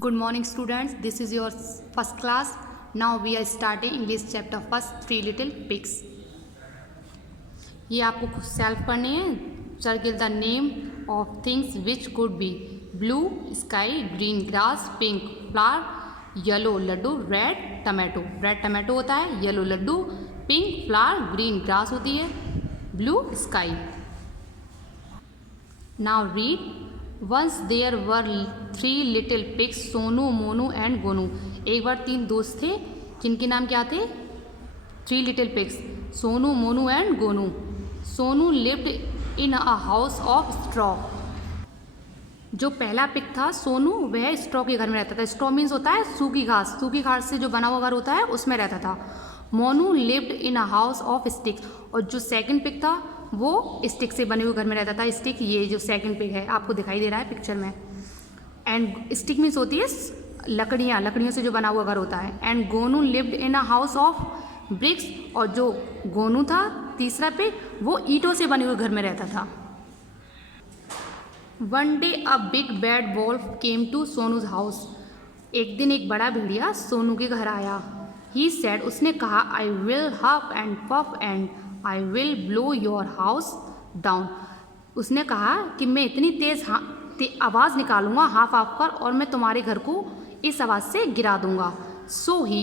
Good morning students, this is your first class. Now we are starting English chapter first, Three Little Pigs. ये आपको self पढ़नी है. Circle the name of things which could be blue sky, green grass, pink flower, yellow laddoo, red tomato. Red tomato होता है, yellow laddoo, pink flower, green grass होती है, blue sky. Now read. Once there were three little pigs, Sonu, Monu and Gonu. एक बार तीन दोस्त थे जिनके नाम क्या थे? Three little pigs, Sonu, Monu and Gonu. Sonu lived in a house of straw. जो पहला पिग था सोनू, वह स्ट्रॉ के घर में रहता था. स्ट्रॉ मीन्स होता है सूखी घास. सूखी घास से जो बना हुआ घर होता है उसमें रहता था. Monu lived in a house of sticks. और जो सेकंड पिग था वो स्टिक से बने हुए घर में रहता था. स्टिक, ये जो सेकंड पिग है आपको दिखाई दे रहा है पिक्चर में. एंड स्टिक मीन्स होती है लकड़ियाँ, लकड़ियों से जो बना हुआ घर होता है. And Gonu lived in a house of BRICS. और जो गोनू था तीसरा पिग, वो ईंटों से बने हुए घर में रहता था. One day a big bad wolf came to Sonu's house. एक दिन एक बड़ा भेड़िया सोनू के घर आया. ही सेड, उसने कहा, I will huff and puff and I will blow your house down. उसने कहा कि मैं इतनी तेज़ आवाज़ निकालूंगा हाफ हाफ कर, और मैं तुम्हारे घर को इस आवाज़ से गिरा दूंगा. So he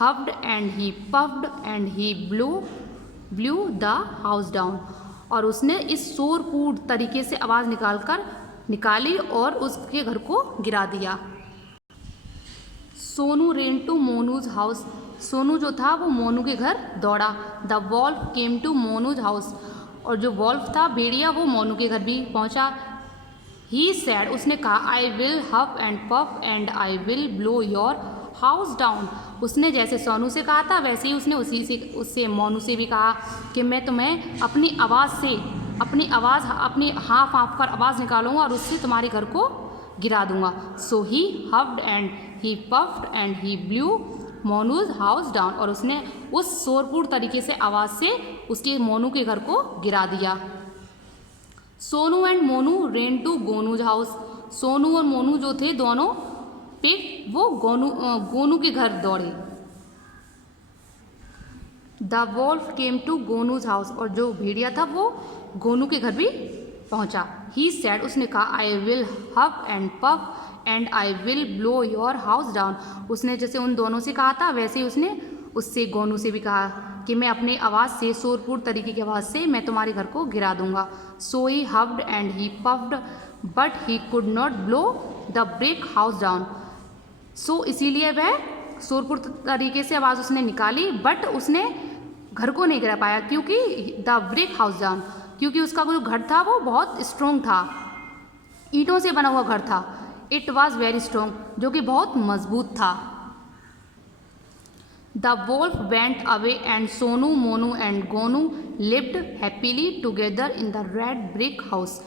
huffed and he puffed and he blew the house down. और उसने इस शोरपूर्ण तरीके से आवाज़ निकाली और उसके घर को गिरा दिया. Sonu ran to Monu's house. Sonu जो था वो मोनू के घर दौड़ा. The wolf came to Monu's house. और जो वॉल्फ था भेड़िया, वो मोनू के घर भी पहुंचा. ही सैड, उसने कहा, I will huff and puff and I will blow your house down. उसने जैसे सोनू से कहा था वैसे ही उसने उससे मोनू से भी कहा कि मैं तुम्हें अपनी हाफ हाफ कर आवाज़ निकालूंगा और उससे तुम्हारे घर को गिरा दूंगा. So he huffed and he puffed and he blew Monu's house down. और उसने उस शोरपूर्ण तरीके से आवाज़ से उसके मोनू के घर को गिरा दिया. Sonu and Monu ran to Gonu's house. Sonu और मोनू जो थे दोनों पिग, वो गोनू के घर दौड़े. The wolf came to Gonu's house. और जो भेड़िया था वो गोनू के घर भी पहुंचा. ही सैड, उसने कहा, I will huff and puff and I will blow your house down. उसने जैसे उन दोनों से कहा था वैसे ही उसने उससे गोनू से भी कहा कि मैं अपने आवाज़ से, शोरपूर्ण तरीके की आवाज़ से मैं तुम्हारे घर को गिरा दूंगा. So he huffed and he puffed but he could not blow the brick house down. So इसीलिए वह शोरपूर्ण तरीके से आवाज़ उसने निकाली, बट उसने घर को नहीं गिरा पाया. क्योंकि द ब्रिक हाउस डाउन, क्योंकि उसका जो घर था वो बहुत स्ट्रॉन्ग था, ईंटों से बना हुआ घर था. इट वॉज वेरी स्ट्रॉन्ग, जो कि बहुत मजबूत था. The wolf went away and Sonu, Monu and Gonu lived happily together in the red brick house.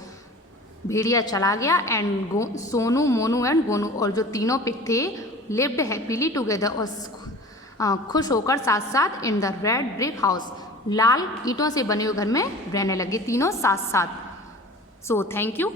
भेड़िया चला गया एंड सोनू, मोनू एंड गोनू, और जो तीनों पिग थे, लिव्ड हैप्पीली टुगेदर, और खुश होकर साथ साथ in the red brick house, लाल ईंटों से बने हुए घर में रहने लगे तीनों साथ साथ. So thank you.